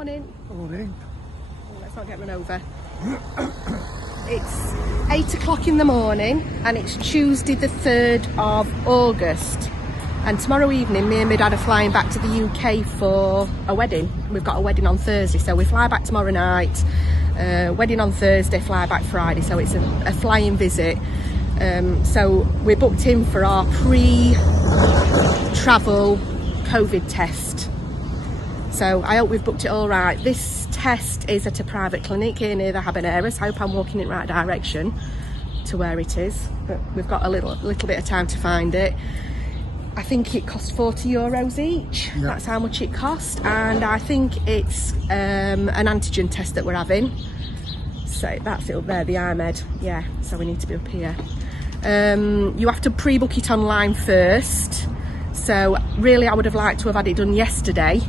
Morning. Morning. Oh, let's not get run over. It's 8 o'clock in the morning and it's Tuesday the 3rd of August. And tomorrow evening, me and my dad are flying back to the UK for a wedding. We've got a wedding on Thursday, so we fly back tomorrow night. Wedding on Thursday, fly back Friday, so it's a flying visit. So we're booked in for our pre-travel COVID test. So I hope we've booked it all right. This test is at a private clinic here near the Habaneras. I hope I'm walking in the right direction to where it is, but we've got a little bit of time to find it. I think it cost €40 each. Yeah. That's how much it cost, and I think it's an antigen test that we're having. So that's it up there, the IMED. Yeah, so we need to be up here. You have to pre-book it online first. So really I would have liked to have had it done yesterday,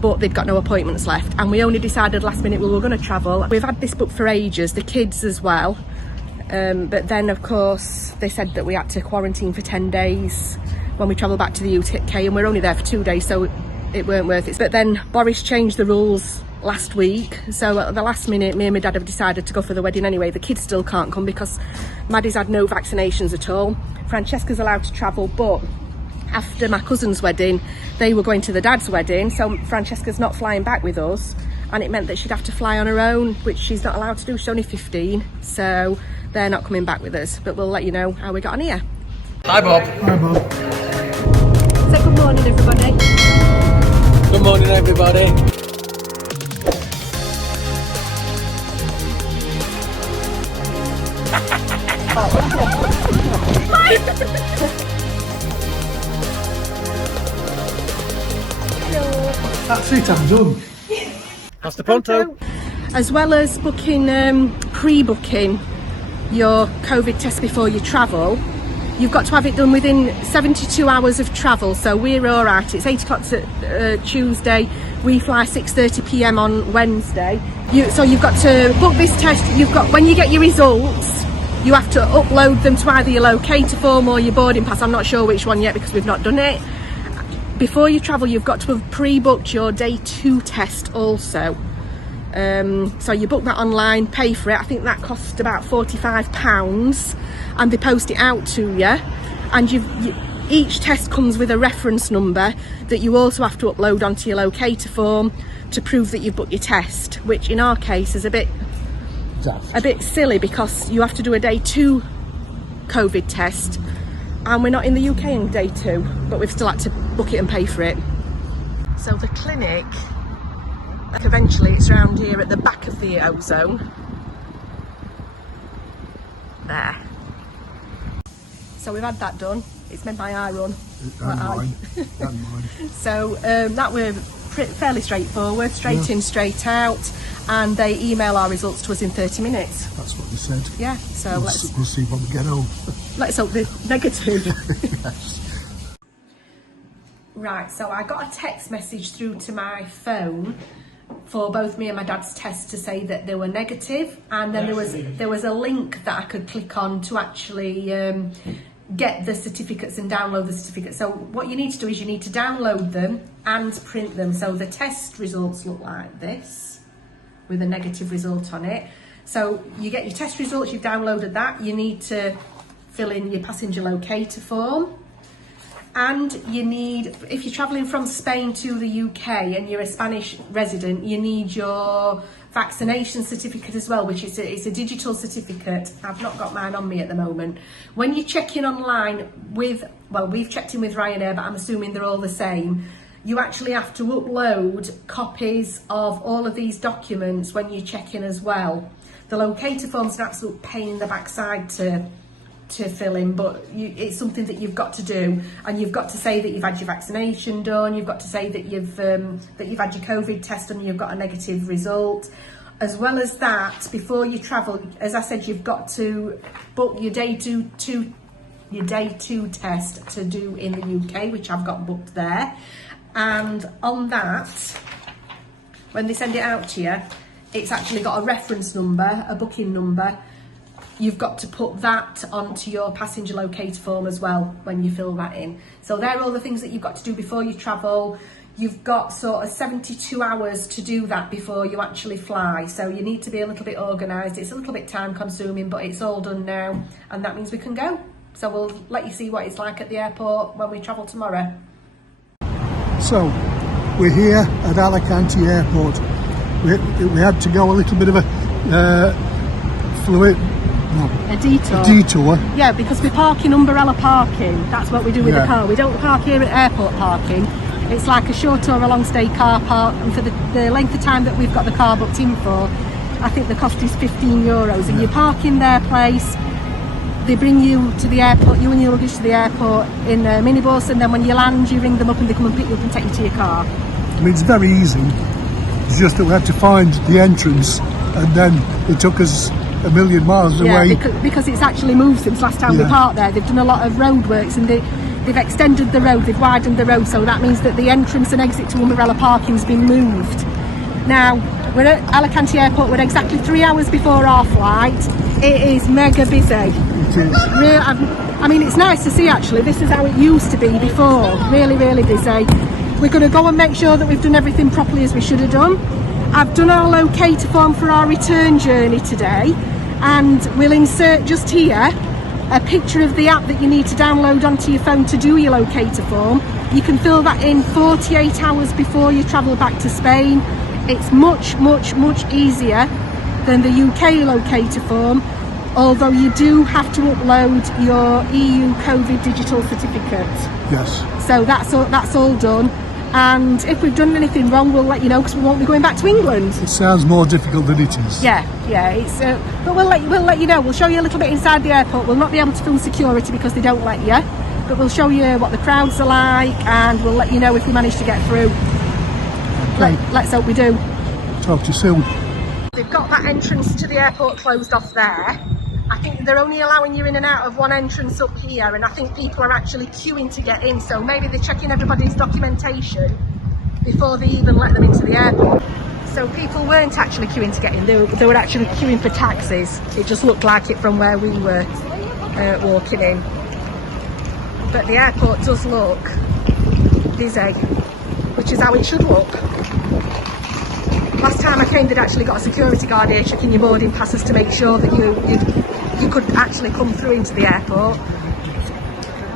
but they've got no appointments left, and we only decided last minute we were going to travel. We've had this booked for ages, the kids as well, but then of course they said that we had to quarantine for 10 days when we travel back to the UK, and we're only there for 2 days, so it weren't worth it. But then Boris changed the rules last week, so at the last minute me and my dad have decided to go for the wedding anyway. The kids still can't come because Maddie's had no vaccinations at all. Francesca's allowed to travel, but after my cousin's wedding they were going to the dad's wedding, so Francesca's not flying back with us, and it meant that she'd have to fly on her own, which she's not allowed to do. She's only 15, so they're not coming back with us, but we'll let you know how we got on here. Hi Bob. Hi, Bob. So good morning everybody. Good morning everybody. That's it, I'm done. Hasta pronto. As well as booking, pre-booking your COVID test before you travel, you've got to have it done within 72 hours of travel. So we're all right. It's 8 o'clock Tuesday. We fly 6:30 p.m. on Wednesday. So you've got to book this test. When you get your results, you have to upload them to either your locator form or your boarding pass. I'm not sure which one yet because we've not done it. Before you travel, you've got to have pre-booked your day 2 test also. So you book that online, pay for it. I think that cost about £45, and they post it out to you. And each test comes with a reference number that you also have to upload onto your locator form to prove that you've booked your test, which in our case is a bit silly because you have to do a day 2 COVID test, and we're not in the UK on day 2, but we've still had to book it and pay for it. So the clinic, eventually it's around here at the back of the ozone. There. So we've had that done. It's made my eye run. And mine. And mine. So that were fairly straightforward, straight in, straight out, and they email our results to us in 30 minutes. That's what they said. Yeah, so We'll see when we get home. let's hope they're negative. Yes. Right, so I got a text message through to my phone for both me and my dad's tests to say that they were negative, and then there was a link that I could click on to actually get the certificates and download the certificates. So what you need to do is you need to download them and print them. So the test results look like this with a negative result on it. So you get your test results, you've downloaded that, you need to fill in your passenger locator form. And you need, if you're travelling from Spain to the UK and you're a Spanish resident, you need your vaccination certificate as well, which is it's a digital certificate. I've not got mine on me at the moment. When you check in online we've checked in with Ryanair, but I'm assuming they're all the same. You actually have to upload copies of all of these documents when you check in as well. The locator form's an absolute pain in the backside to fill in, but it's something that you've got to do, and you've got to say that you've had your vaccination done, you've got to say that you've had your COVID test done and you've got a negative result. As well as that, before you travel, as I said, you've got to book your day two test to do in the UK, which I've got booked there. And on that, when they send it out to you, it's actually got a reference number, a booking number. You've got to put that onto your passenger locator form as well when you fill that in. So they're all the things that you've got to do before you travel. you've got sort of 72 hours to do that before you actually fly. So you need to be a little bit organised. It's a little bit time consuming, but it's all done now, and that means we can go. So we'll let you see what it's like at the airport when we travel tomorrow. So, we're here at Alicante Airport. We had to go a little bit of a detour. Yeah, because we park in umbrella parking. That's what we do with the car. We don't park here at airport parking. It's like a short or a long stay car park, and for the length of time that we've got the car booked in for, I think the cost is €15, and you park in their place. They bring you to the airport, you and your luggage to the airport in a minibus, and then when you land you ring them up and they come and pick you up and take you to your car. I mean, it's very easy. It's just that we had to find the entrance, and then it took us a million miles away. Yeah, because it's actually moved since last time we parked there. They've done a lot of road works, and they've extended the road, they've widened the road, so that means that the entrance and exit to umbrella parking's been moved. Now, we're at Alicante Airport, we're exactly 3 hours before our flight. It is mega busy. It is. I mean, it's nice to see actually, this is how it used to be before, really, really busy. We're going to go and make sure that we've done everything properly as we should have done. I've done our locator form for our return journey today, and we'll insert just here a picture of the app that you need to download onto your phone to do your locator form. You can fill that in 48 hours before you travel back to Spain. It's much, much, much easier than the UK locator form, although you do have to upload your EU COVID digital certificate. Yes. So that's all done. And if we've done anything wrong, we'll let you know, because we won't be going back to England. It sounds more difficult than it is. Yeah. It's but we'll let you know. We'll show you a little bit inside the airport. We'll not be able to film security because they don't let you, but we'll show you what the crowds are like, and we'll let you know if we manage to get through. Okay. Let's hope we do. Talk to you soon. They've got that entrance to the airport closed off there. I think they're only allowing you in and out of one entrance up here, and I think people are actually queuing to get in, so maybe they're checking everybody's documentation before they even let them into the airport. So people weren't actually queuing to get in, they were actually queuing for taxis. It just looked like it from where we were walking in. But the airport does look busy, which is how it should look. Last time I came, they'd actually got a security guard here checking your boarding passes to make sure that you could actually come through into the airport.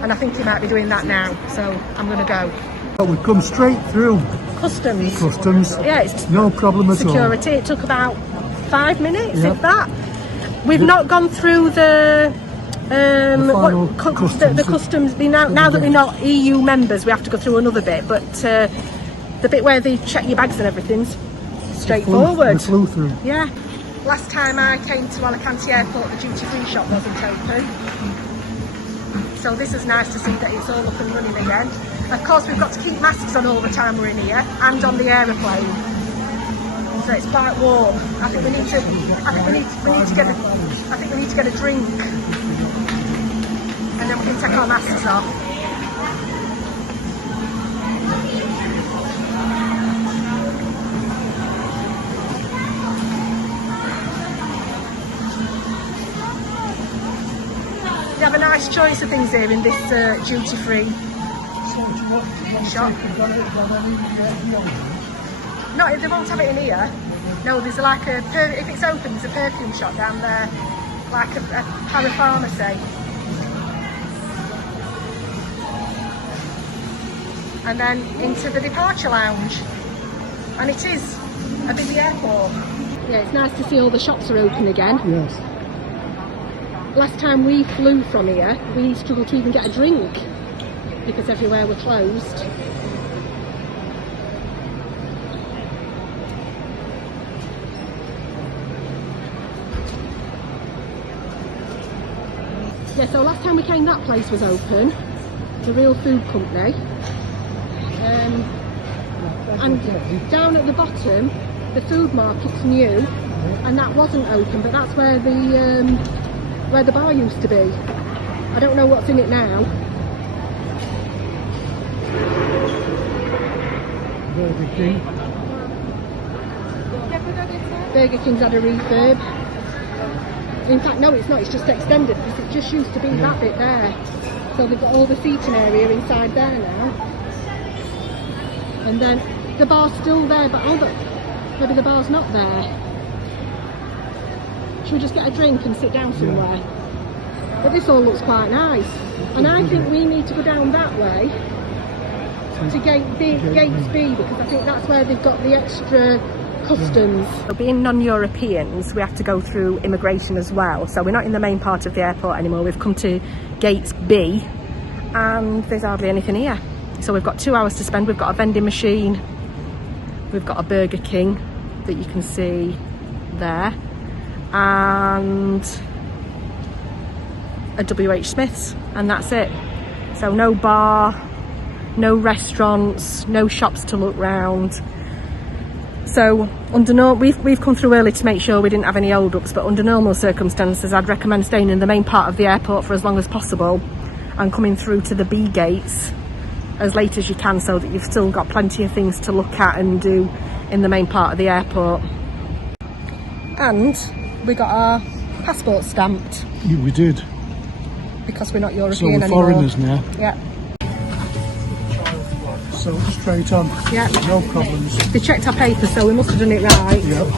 And I think he might be doing that now, so I'm going to go. But we've come straight through Customs. Yeah, it's no problem at all. Security. It took about 5 minutes, if that. We've not gone through the customs. Now that we're not EU members, we have to go through another bit. But the bit where they check your bags and everything's straightforward. We flew through. Yeah. Last time I came to Alicante Airport, the duty-free shop wasn't open. So this is nice to see that it's all up and running again. Of course, we've got to keep masks on all the time we're in here, and on the aeroplane. So it's quite warm. I think we need to get a drink, and then we can take our masks off. They have a nice choice of things here in this duty-free shop. No, they won't have it in here. No, there's like if it's open, there's a perfume shop down there, like a parapharmacy. And then into the departure lounge. And it is a busy airport. Yeah, it's nice to see all the shops are open again. Yes. Last time we flew from here, we struggled to even get a drink because everywhere were closed. Yeah, so last time we came, that place was open, the Real Food Company. And down at the bottom, the food market's new, and that wasn't open, but that's where the bar used to be. I don't know what's in it now. Burger King. Burger King's had a refurb. In fact, no, it's not, it's just extended because it just used to be that bit there. So they've got all the seating area inside there now. and then the bar's still there, but maybe the bar's not there. Should we just get a drink and sit down somewhere? But this all looks quite nice, and I think we need to go down that way to gate B, because I think that's where they've got the extra customs. So being non-Europeans, we have to go through immigration as well. So we're not in the main part of the airport anymore. We've come to gate B, and there's hardly anything here. So we've got 2 hours to spend. We've got a vending machine, we've got a Burger King that you can see there, and a WH Smith's, and that's it. So no bar, no restaurants, no shops to look round. So we've come through early to make sure we didn't have any hold ups, but under normal circumstances I'd recommend staying in the main part of the airport for as long as possible and coming through to the B gates as late as you can, so that you've still got plenty of things to look at and do in the main part of the airport. And we got our passport stamped. Yeah, we did. Because we're not European So we're anymore. foreigners now. Yeah. So straight on. Yeah. No problems. They checked our papers, so we must have done it right. Yep.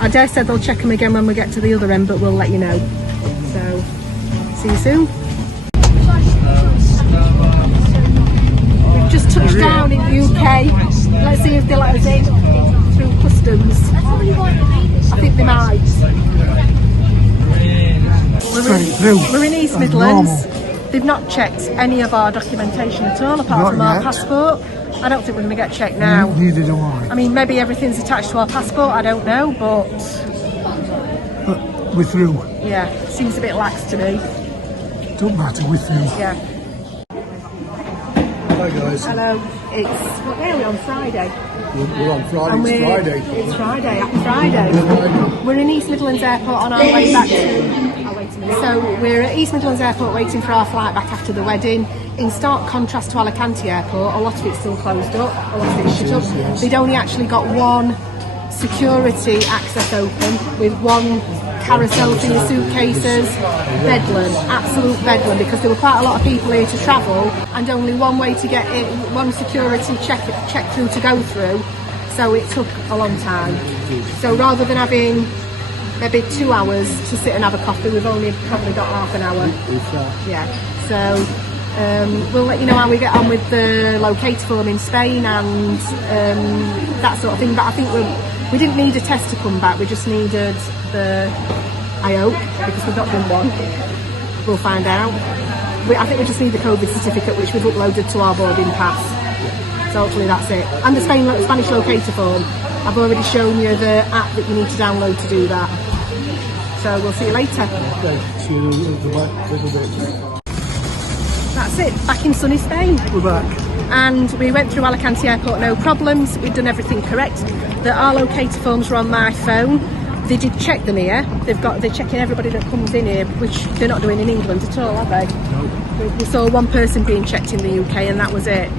I dare say they'll check them again when we get to the other end, but we'll let you know. So, see you soon. We've just touched down in the UK. Let's see if they let us in through customs. I think they might. We're in East Midlands. They've not checked any of our documentation at all, apart from our passport. I don't think we're going to get checked now. Neither do I. I mean, maybe everything's attached to our passport, I don't know, but We're through. yeah, seems a bit lax to me. Don't matter, we're through. Yeah. Hi guys. Hello. What day are we on? Friday. We're on Friday. And It's Friday. It's Friday. Happy Friday. We're in East Midlands Airport on our way back to... Oh, wait a minute. So we're at East Midlands Airport waiting for our flight back after the wedding. In stark contrast to Alicante Airport, a lot of it's still closed up, a lot of it's shut up. Yes. They'd only actually got one security access open with one carousel for your suitcases. Bedlam, absolute bedlam, because there were quite a lot of people here to travel and only one way to get in, one security check through to go through, so it took a long time. So rather than having maybe 2 hours to sit and have a coffee, we've only probably got half an hour. Yeah, so we'll let you know how we get on with the locator form in Spain and that sort of thing, but I think we didn't need a test to come back, we just needed the IO, because we've not done one. We'll find out. I think we just need the COVID certificate, which we've uploaded to our boarding pass. So hopefully that's it. And the Spanish locator form. I've already shown you the app that you need to download to do that. So we'll see you later. Okay, see you in the little bit. That's it, back in sunny Spain. We're back. And we went through Alicante Airport, no problems. We'd done everything correct. Our locator forms were on my phone. They did check them here. They're checking everybody that comes in here, which they're not doing in England at all, have they? No. We saw one person being checked in the UK, and that was it.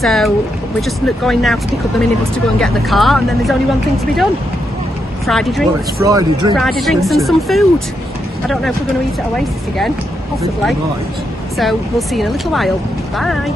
So we're just going now to pick up the minibus to go and get the car, and then there's only one thing to be done. Friday drinks. Well, it's Friday drinks. Friday drinks and some food. I don't know if we're going to eat at Oasis again, possibly. Right. So we'll see you in a little while. Bye.